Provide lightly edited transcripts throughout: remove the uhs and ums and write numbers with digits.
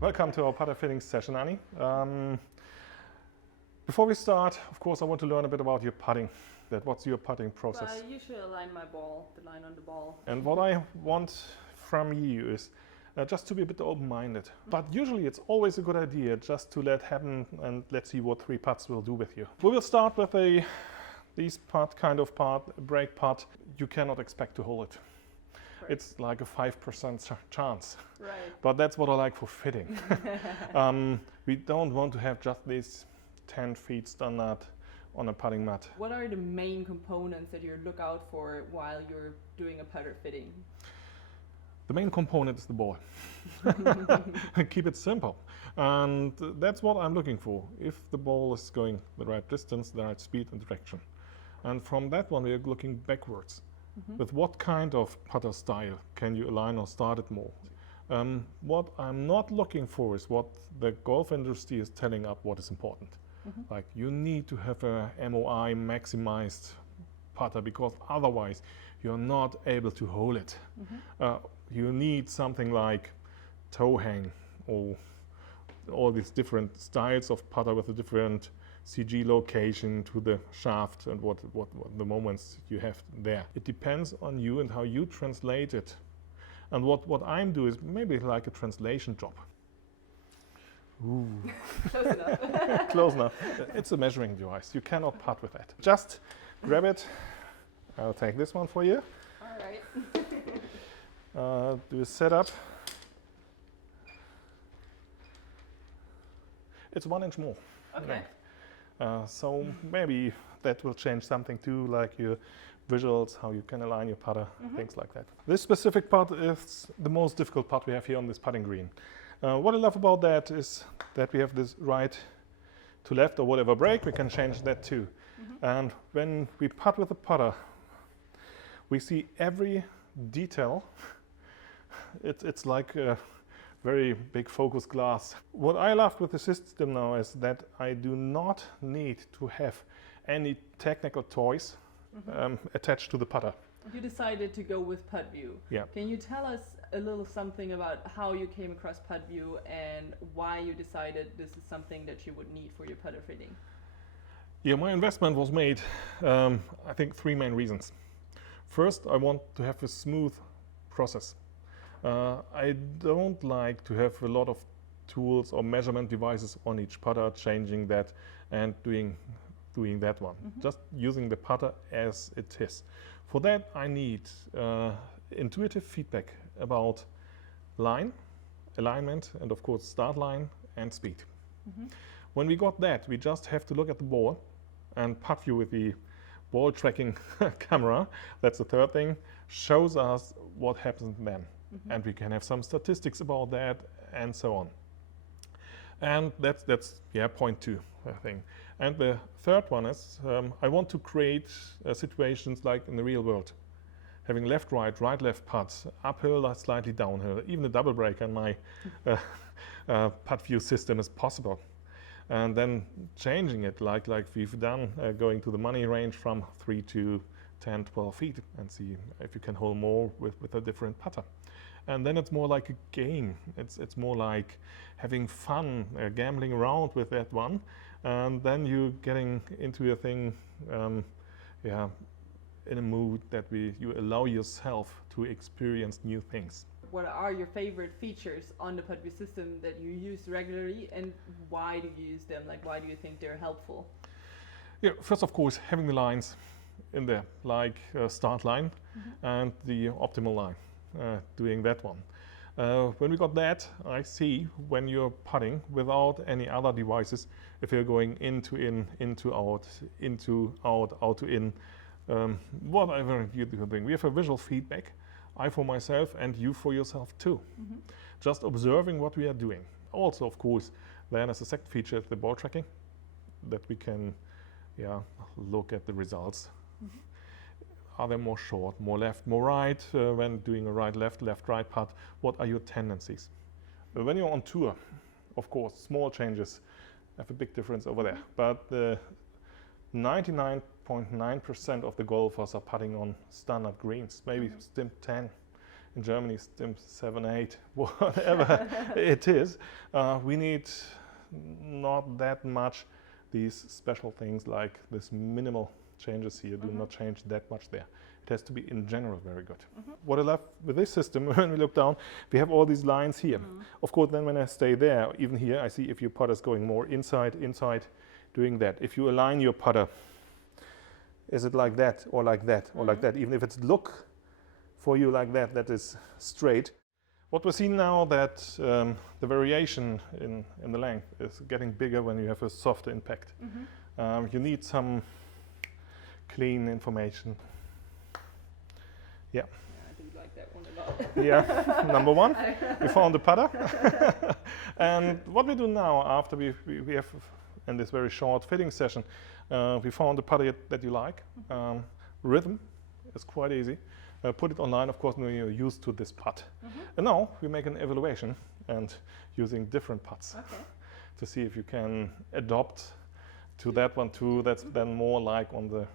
Welcome to our putter fitting session, Annie. Before we start, of course, I want to learn a bit about your putting. What's your putting process? Well, I usually align my ball, the line on the ball. And what I want from you is just to be a bit open-minded. But usually it's always a good idea just to let happen and let's see what 3 putts will do with you. We will start with this putt, kind of putt, break putt. You cannot expect to hold it. Right. It's like a 5% chance. Right. But that's what I like for fitting. We don't want to have just this 10 feet standard on a putting mat. What are the main components that you look out for while you're doing a putter fitting? The main component is the ball. Keep it simple. And that's what I'm looking for. If the ball is going the right distance, the right speed and direction. And from that one, we are looking backwards. With what kind of putter style can you align or start it more? What I'm not looking for is what the golf industry is telling up what is important. Like you need to have a MOI maximized putter because otherwise you're not able to hold it. You need something like toe hang or all these different styles of putter with a different CG location to the shaft and what the moments you have there. It depends on you and how you translate it. And what I'm doing is maybe like a translation job. Ooh. Close enough. Close enough. It's a measuring device. You cannot putt with that. Just grab it. I'll take this one for you. All right. Do a setup. It's 1 inch more. Okay. So maybe that will change something too, like your visuals, how you can align your putter, things like that. This specific putt is the most difficult putt we have here on this putting green. What I love about that is that we have this right to left or whatever break, we can change that too. And when we putt with the putter, we see every detail. It's like a very big focus glass. What I love with the system now is that I do not need to have any technical toys attached to the putter. You decided to go with PuttView. Yeah. Can you tell us a little something about how you came across PuttView and why you decided this is something that you would need for your putter fitting? Yeah, my investment was made, I think 3 main reasons. First, I want to have a smooth process. I don't like to have a lot of tools or measurement devices on each putter, changing that and doing that one. Just using the putter as it is. For that, I need intuitive feedback about line, alignment, and of course start line and speed. When we got that, we just have to look at the ball and PuttView with the ball tracking camera, that's the third thing, shows us what happens then. And we can have some statistics about that and so on. And that's point 2, I think. And the third one is I want to create situations like in the real world. Having left, right, left putts, uphill, slightly downhill. Even a double break on my PuttView system is possible. And then changing it like we've done, going to the money range from 3 to 10, 12 feet and see if you can hold more with a different putter. And then it's more like a game. It's more like having fun, gambling around with that one. And then you're getting into a thing, in a mood that you allow yourself to experience new things. What are your favorite features on the PuttView system that you use regularly and why do you use them? Like why do you think they're helpful? Yeah, first of course having the lines in there, like start line and the optimal line. Doing that one. When we got that, I see when you're putting without any other devices, if you're going into in, into out, out to in, whatever you're doing. We have a visual feedback, I for myself and you for yourself too. Just observing what we are doing. Also, of course, then as a second feature, the ball tracking, that we can look at the results. Are they more short, more left, more right? When doing a right, left, right putt, what are your tendencies? When you're on tour, of course, small changes have a big difference over there. But 99.9% of the golfers are putting on standard greens, maybe stimp 10 in Germany, stim 7, 8, whatever it is. We need not that much these special things like this minimal changes here do not change that much there. It has to be in general very good. What I love with this system, when we look down, we have all these lines here. Of course, then when I stay there, even here, I see if your putter is going more inside, doing that. If you align your putter, is it like that or like that or like that? Even if it's look for you like that, that is straight. What we're seeing now that the variation in the length is getting bigger when you have a softer impact. You need some clean information. Yeah. I do like that one a lot. Yeah, number one, we found the putter. And what we do now, after we have, in this very short fitting session, we found the putter that you like. Rhythm is quite easy. Put it online, of course, when you're used to this putt. And now we make an evaluation and using different putts to see if you can adopt to that one too. That's then more like on the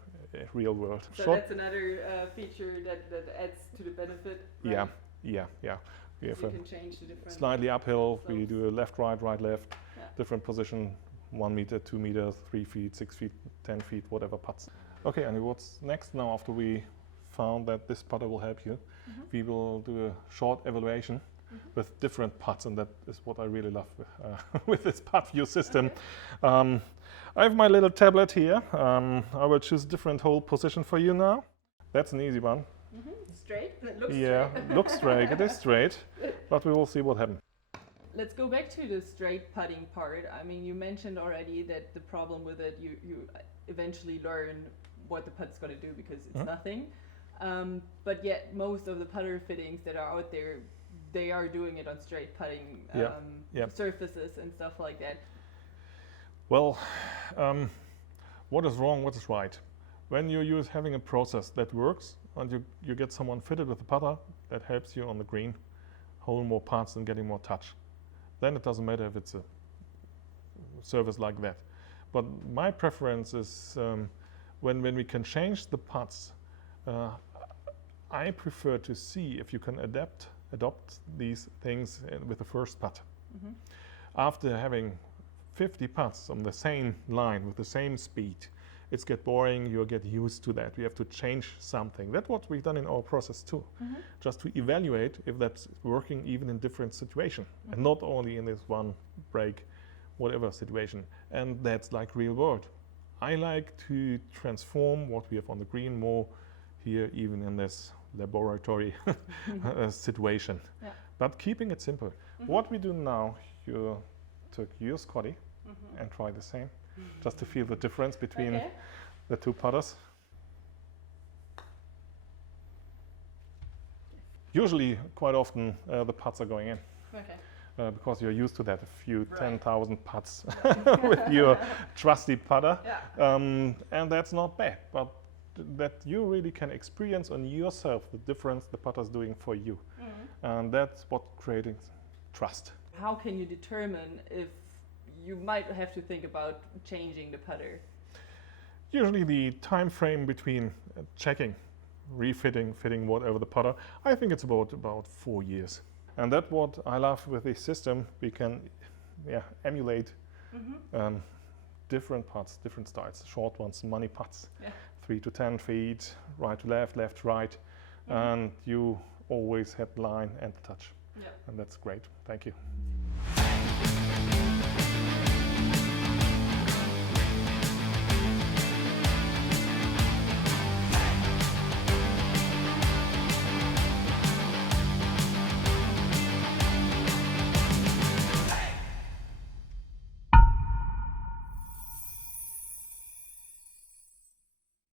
real world. So that's another feature that adds to the benefit, right? Yeah. We have you can change the different slightly uphill. slopes. We do a left, right, left, different position, 1 meter, 2 meters, 3 feet, 6 feet, 10 feet, whatever putts. Okay, and what's next now after we found that this putter will help you? We will do a short evaluation with different putts, and that is what I really love with this PuttView system. I have my little tablet here. I will choose different hole position for you now. That's an easy one. Straight? It looks straight. Looks straight. It is straight, but we will see what happens. Let's go back to the straight putting part. I mean, you mentioned already that the problem with it, you eventually learn what the putt's going to do because it's nothing. But yet most of the putter fittings that are out there, they are doing it on straight putting surfaces and stuff like that. Well, what is wrong, what is right? When you're having a process that works and you get someone fitted with a putter that helps you on the green, hold more putts and getting more touch, then it doesn't matter if it's a service like that. But my preference is when we can change the putts, I prefer to see if you can adopt these things with the first putt. After having 50 putts on the same line with the same speed, it's get boring, you get used to that. We have to change something. That's what we've done in our process too. Just to evaluate if that's working even in different situations and not only in this one break, whatever situation. And that's like real world. I like to transform what we have on the green more here, even in this laboratory situation. But keeping it simple. What we do now, you took your Scotty and try the same, just to feel the difference between the two putters. Usually, quite often, the putts are going in. Because you're used to that, a few 10,000 putts with your trusty putter. And that's not bad, but that you really can experience on yourself the difference the putter's doing for you. And that's what creating trust. How can you determine if you might have to think about changing the putter? Usually the time frame between checking, refitting, fitting whatever the putter, I think it's about 4 years. And that's what I love with this system. We can emulate different putts, different styles, short ones, money putts, 3 to 10 feet, right to left, left to right, and you always have line and touch. And that's great. Thank you.